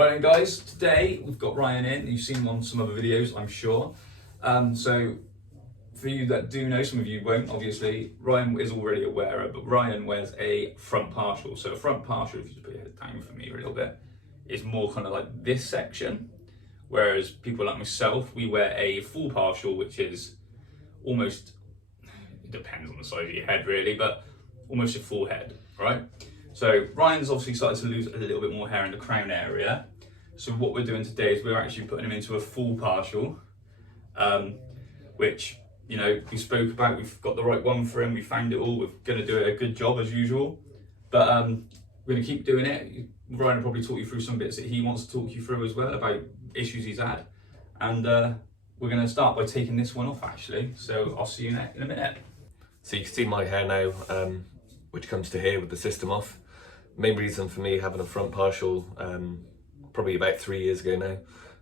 Right then guys, today we've got Ryan in. You've seen him on some other videos, I'm sure. So for you that do know, some of you won't obviously, Ryan is already aware of, but Ryan wears a front partial. So a front partial, if you just put your head down for me a little bit, is more kind of like this section. Whereas people like myself, we wear a full partial, which is almost, it depends on the size of your head really, but almost a full head, right? So Ryan's obviously started to lose a little bit more hair in the crown area. So what we're doing today is we're actually putting him into a full partial, which, you know, we spoke about, we've got the right one for him, we found it all, we're gonna do a good job as usual. But we're gonna keep doing it. Ryan will probably talk you through some bits that he wants to talk you through as well about issues he's had. And we're gonna start by taking this one off actually. So I'll see you in a minute. So you can see my hair now, which comes to here with the system off. Main reason for me having a front partial, probably about 3 years ago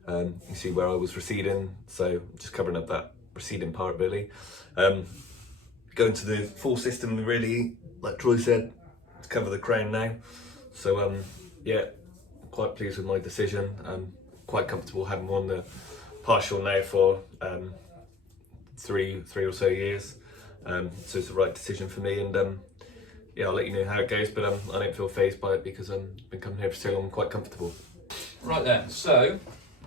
now. You see where I was receding, so just covering up that receding part really. Going to the full system really, like Troy said, to cover the crown now. So yeah, quite pleased with my decision. Quite comfortable having worn the partial now for three or so years. So it's the right decision for me, and yeah, I'll let you know how it goes, but I don't feel fazed by it because I've been coming here for so long, I'm quite comfortable. Right then, so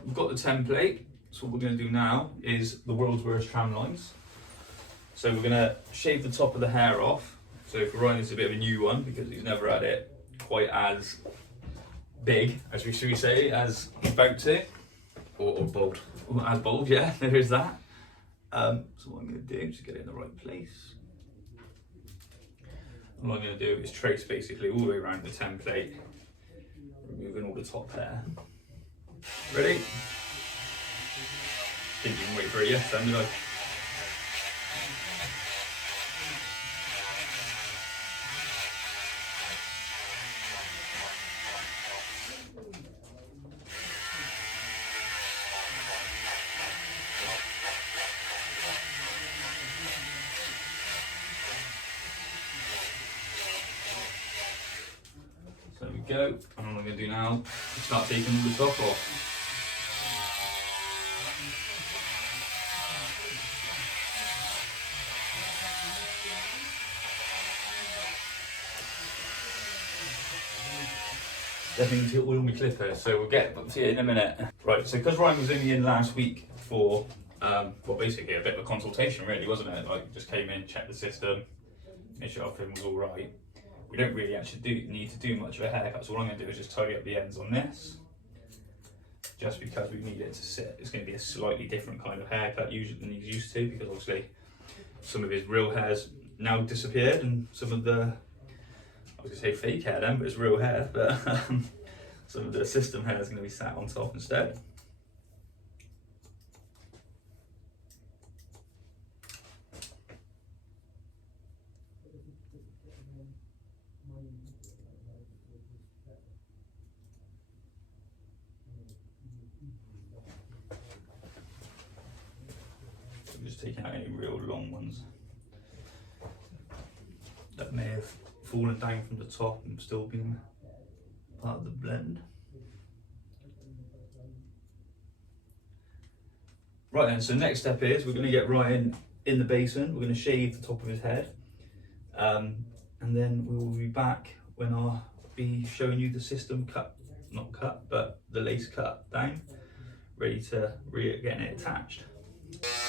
we've got the template. So what we're going to do now is the world's worst tram lines. So we're going to shave the top of the hair off. So for Ryan it's a bit of a new one because he's never had it quite as big, as we should we say, as he's about to. Or bald. Or as bald, yeah, there is that. So what I'm going to do is get it in the right place. And what I'm going to do is trace basically all the way around the template, removing all the top hair. Ready? Didn't even wait for a yes then, did I? So there we go, and what I'm going to do now is start taking all the top off. Definitely need to oil my clipper, so we'll get to it in a minute. Right, so because Ryan was only in last week for, well basically a bit of a consultation really, wasn't it? Like just came in, checked the system, made sure everything was all right. We don't really actually need to do much of a haircut, so all I'm going to do is just tidy up the ends on this. Just because we need it to sit. It's going to be a slightly different kind of haircut usually than he's used to, because obviously some of his real hair's now disappeared and some of the, I was going to say fake hair then, but it's real hair, but some of the system hair is going to be sat on top instead. I'm just taking out any real long ones that may have fallen down from the top and still been part of the blend. Right then, so next step is we're going to get Ryan in the basin, we're going to shave the top of his head, and then we will be back when I'll be showing you the system cut, not cut, but the lace cut down, ready to getting it attached.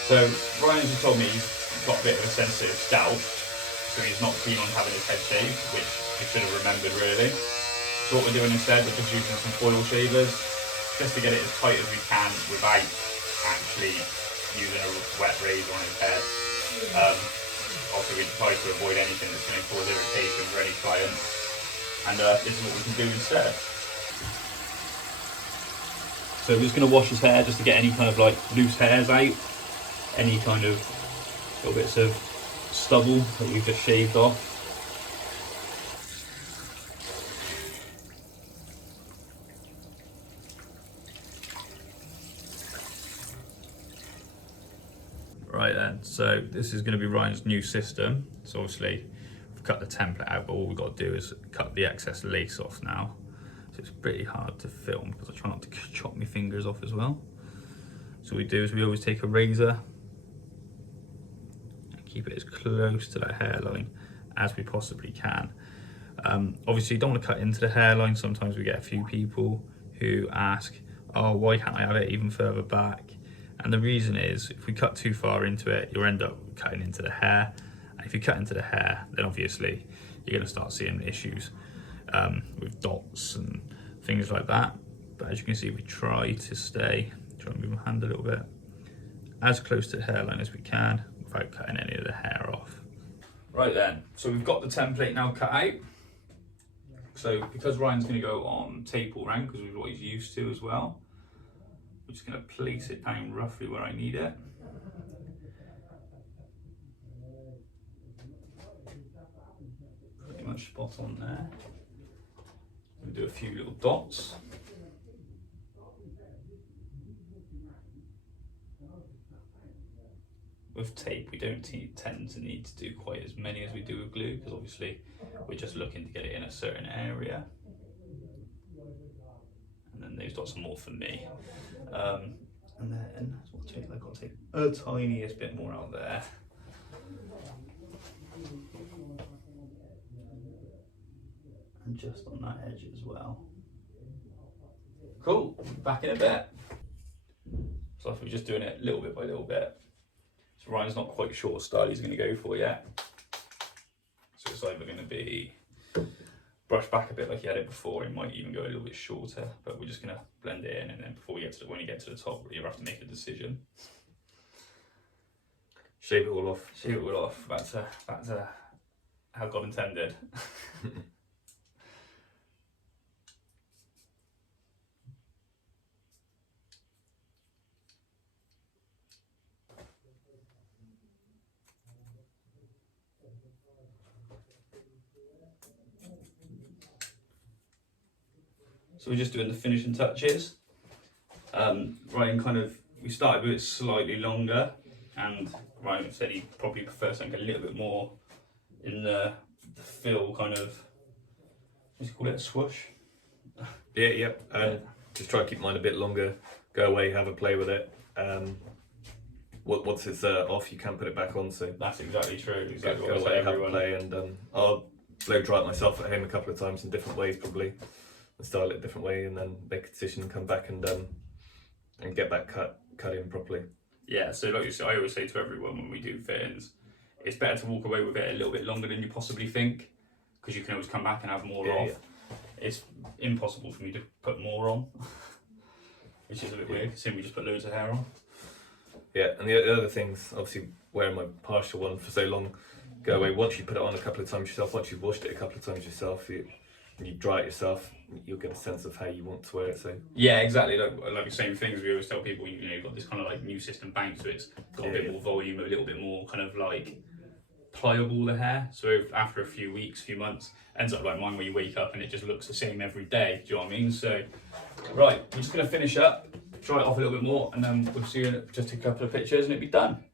So Ryan's told me he's got a bit of a sensitive scalp, so he's not keen on having his head shaved, which I should have remembered really. So what we're doing instead, we're just using some foil shavers, just to get it as tight as we can without actually using a wet razor on his head. Also we try to avoid anything that's going to cause irritation for any client, and this is what we can do instead. So we're just going to wash his hair just to get any kind of like loose hairs out, any kind of little bits of stubble that we've just shaved off. Right then, so this is going to be Ryan's new system. So obviously we've cut the template out, but all we've got to do is cut the excess lace off now. so it's pretty hard to film because I try not to chop my fingers off as well. So what we do is we always take a razor and keep it as close to that hairline as we possibly can. Obviously you don't want to cut into the hairline. Sometimes we get a few people who ask, oh, why can't I have it even further back? And the reason is, if we cut too far into it, you'll end up cutting into the hair. And if you cut into the hair, then obviously you're going to start seeing issues with dots and things like that. But as you can see, we try to move my hand a little bit, as close to the hairline as we can without cutting any of the hair off. Right then, so we've got the template now cut out. So because Ryan's going to go on tape all round, because we've what he's used to as well, we're just going to place it down roughly where I need it. Pretty much spot on there. We'll do a few little dots. With tape, we don't tend to need to do quite as many as we do with glue, because obviously we're just looking to get it in a certain area. And then those dots are more for me. And then I've got to take a tiniest bit more out there. And just on that edge as well. Cool, back in a bit. So if we're just doing it little bit by little bit. So Ryan's not quite sure what style he's going to go for yet. So it's either going to be brushed back a bit like he had it before. It might even go a little bit shorter, but we're just going to blend it in, and then before we get to when you get to the top, you have to make a decision. Shave it all off. Shave it all off. Back to how God intended. So we're just doing the finishing touches. Ryan we started with it slightly longer, and Ryan said he probably prefers something a little bit more in the fill kind of, what's it called, it, a swoosh? Yeah. Just try to keep mine a bit longer, go away, have a play with it. Once it's off, you can't put it back on, so that's exactly true. Exactly go what away, I say, have a play, and I'll blow dry it myself at home a couple of times in different ways probably, and style it a different way, and then make a decision and come back and get that cut in properly. Yeah, so like you say, I always say to everyone when we do fittings, it's better to walk away with it a little bit longer than you possibly think, because you can always come back and have more off. Yeah. It's impossible for me to put more on, which is a bit weird, considering we just put loads of hair on. Yeah, and the other things, obviously wearing my partial one for so long, go away. Once you put it on a couple of times yourself, once you've washed it a couple of times yourself, you dry it yourself, you'll get a sense of how you want to wear it. So yeah, exactly. Like the same things we always tell people. You've got this kind of like new system bounce, so it's got a bit more volume, a little bit more kind of like pliable, the hair. So after a few weeks, few months, ends up like mine where you wake up and it just looks the same every day. Do you know what I mean? So right, we're just gonna finish up, dry it off a little bit more, and then we'll see you in just a couple of pictures and it'll be done.